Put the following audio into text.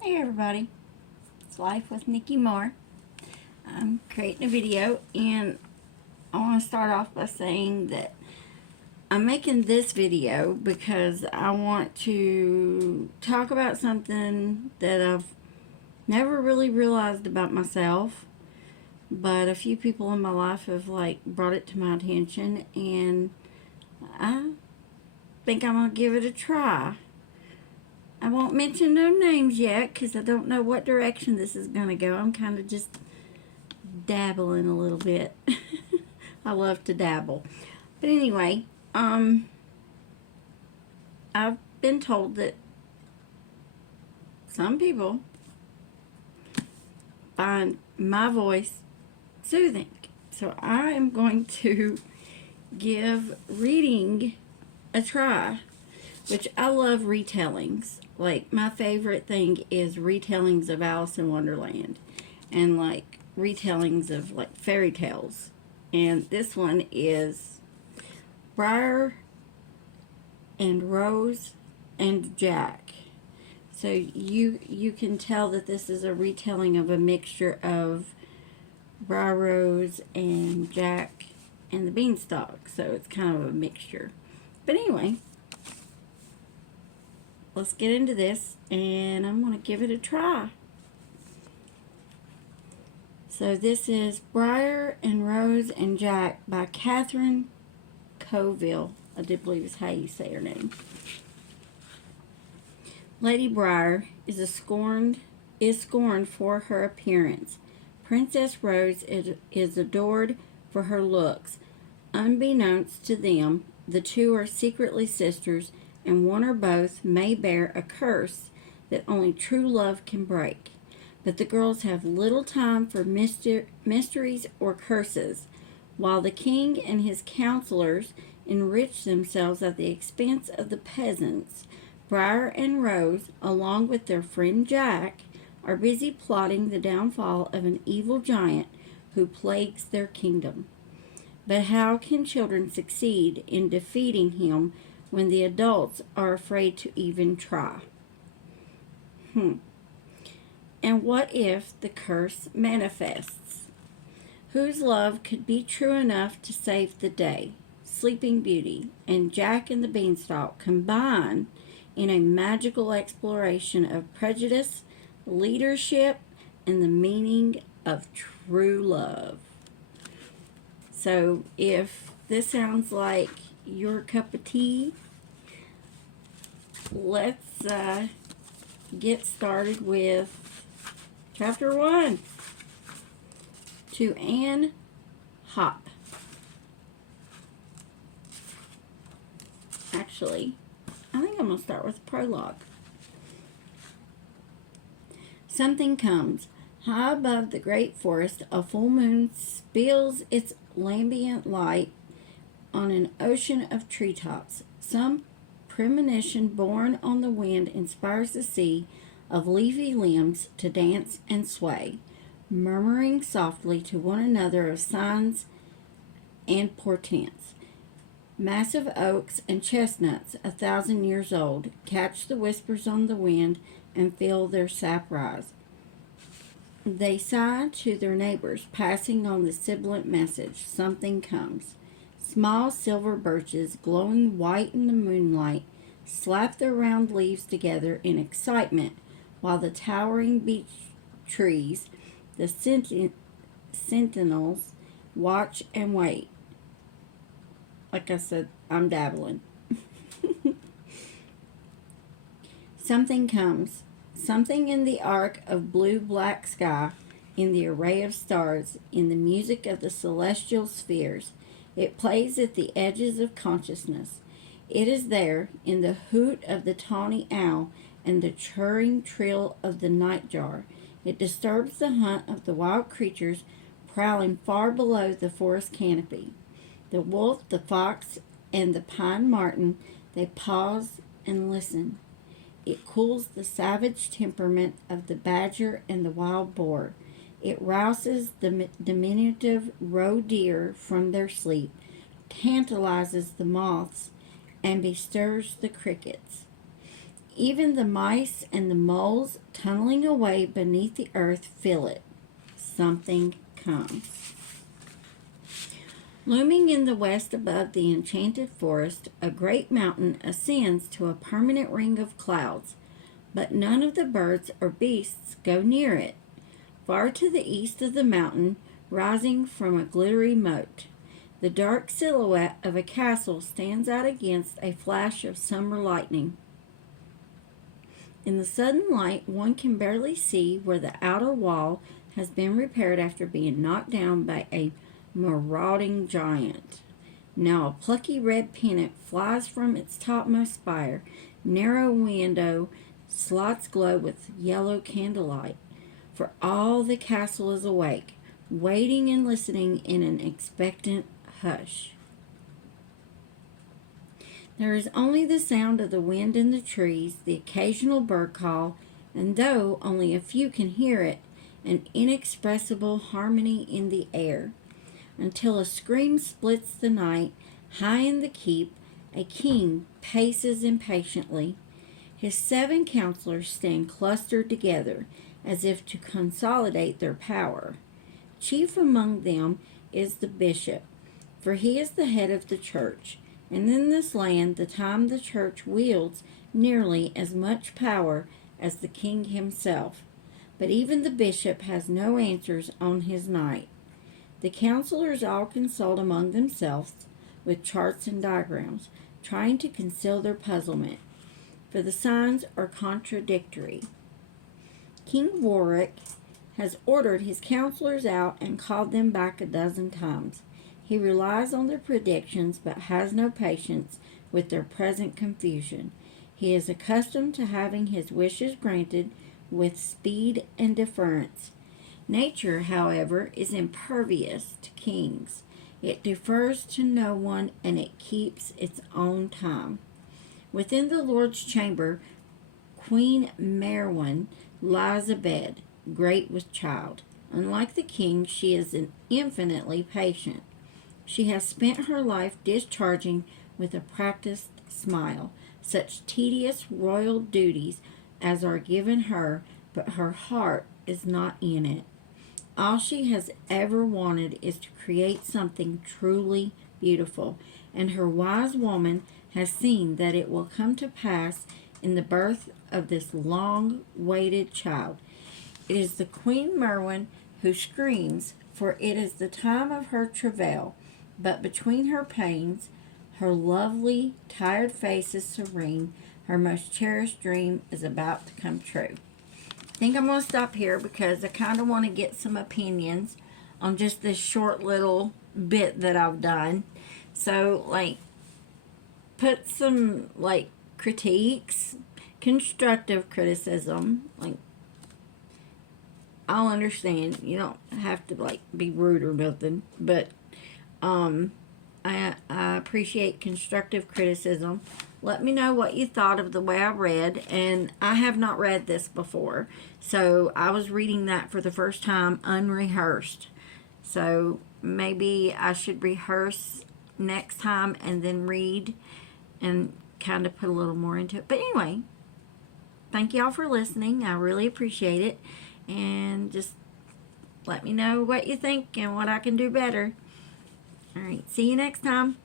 Hey everybody, it's Life with Nikki Moore. I'm creating a video and I want to start off by saying that I'm making this video because I want to talk about something that I've never really realized about myself, but a few people in my life have brought it to my attention, and I think I'm going to give it a try. I won't mention no names yet because I don't know what direction this is going to go. I'm kind of just dabbling a little bit. I love to dabble. But anyway, I've been told that some people find my voice soothing. So I am going to give reading a try, which I love retellings. Like, my favorite thing is retellings of Alice in Wonderland and retellings of fairy tales. And this one is Briar and Rose and Jack. So you can tell that this is a retelling of a mixture of Briar Rose and Jack and the Beanstalk. So it's kind of a mixture. But anyway, let's get into this, and I'm going to give it a try. So this is Briar and Rose and Jack by Catherine Coville. I do believe is how you say her name. Lady Briar is scorned for her appearance. Princess Rose is adored for her looks. Unbeknownst to them, the two are secretly sisters, and one or both may bear a curse that only true love can break. But the girls have little time for mysteries or curses, while the king and his counselors enrich themselves at the expense of the peasants. Briar and Rose, along with their friend Jack, are busy plotting the downfall of an evil giant who plagues their kingdom. But how can children succeed in defeating him when the adults are afraid to even try? And what if the curse manifests? Whose love could be true enough to save the day? Sleeping Beauty and Jack and the Beanstalk combine in a magical exploration of prejudice, leadership, and the meaning of true love. So if this sounds like your cup of tea, let's get started with Chapter 1. To Anne Hop. Actually, I think I'm going to start with the prologue. Something comes. High above the great forest, a full moon spills its lambent light on an ocean of treetops. Some premonition borne on the wind inspires the sea of leafy limbs to dance and sway, murmuring softly to one another of signs and portents. Massive oaks and chestnuts, 1,000 years old, catch the whispers on the wind and feel their sap rise. They sigh to their neighbors, passing on the sibilant message, something comes. Small silver birches, glowing white in the moonlight, slap their round leaves together in excitement, while the towering beech trees, the sentinels, watch and wait. Like I said, I'm dabbling. Something comes. Something in the arc of blue-black sky, in the array of stars, in the music of the celestial spheres. It plays at the edges of consciousness. It is there, in the hoot of the tawny owl and the churring trill of the nightjar. It disturbs the hunt of the wild creatures prowling far below the forest canopy. The wolf, the fox, and the pine marten, they pause and listen. It cools the savage temperament of the badger and the wild boar. It rouses the diminutive roe deer from their sleep, tantalizes the moths, and bestirs the crickets. Even the mice and the moles tunneling away beneath the earth feel it. Something comes. Looming in the west above the enchanted forest, a great mountain ascends to a permanent ring of clouds, but none of the birds or beasts go near it. Far to the east of the mountain, rising from a glittery moat, the dark silhouette of a castle stands out against a flash of summer lightning. In the sudden light, one can barely see where the outer wall has been repaired after being knocked down by a marauding giant. Now a plucky red pennant flies from its topmost spire. Narrow window slots glow with yellow candlelight. For all the castle is awake, waiting and listening in an expectant hush. There is only the sound of the wind in the trees, the occasional bird call, and though only a few can hear it, an inexpressible harmony in the air. Until a scream splits the night, high in the keep, a king paces impatiently. His 7 counselors stand clustered together, as if to consolidate their power. Chief among them is the bishop, for he is the head of the church, and in this land the time the church wields nearly as much power as the king himself. But even the bishop has no answers on his night. The counselors all consult among themselves with charts and diagrams, trying to conceal their puzzlement, for the signs are contradictory. King Warwick has ordered his counselors out and called them back a dozen times. He relies on their predictions, but has no patience with their present confusion. He is accustomed to having his wishes granted with speed and deference. Nature, however, is impervious to kings. It defers to no one, and it keeps its own time. Within the Lord's chamber, Queen Merwin lies abed, great with child. Unlike the king, she is infinitely patient. She has spent her life discharging with a practiced smile such tedious royal duties as are given her, but her heart is not in it. All she has ever wanted is to create something truly beautiful, and her wise woman has seen that it will come to pass in the birth of this long-awaited child. It is the Queen Merwin who screams, for it is the time of her travail, but between her pains, her lovely, tired face is serene. Her most cherished dream is about to come true. I think I'm going to stop here because I kind of want to get some opinions on just this short little bit that I've done. So, put some, critiques, constructive criticism. I'll understand. You don't have to, be rude or nothing. But, I appreciate constructive criticism. Let me know what you thought of the way I read, and I have not read this before, so I was reading that for the first time unrehearsed. So maybe I should rehearse next time and then read and kind of put a little more into it. But anyway, thank y'all for listening. I really appreciate it, and just let me know what you think and what I can do better. All right, see you next time.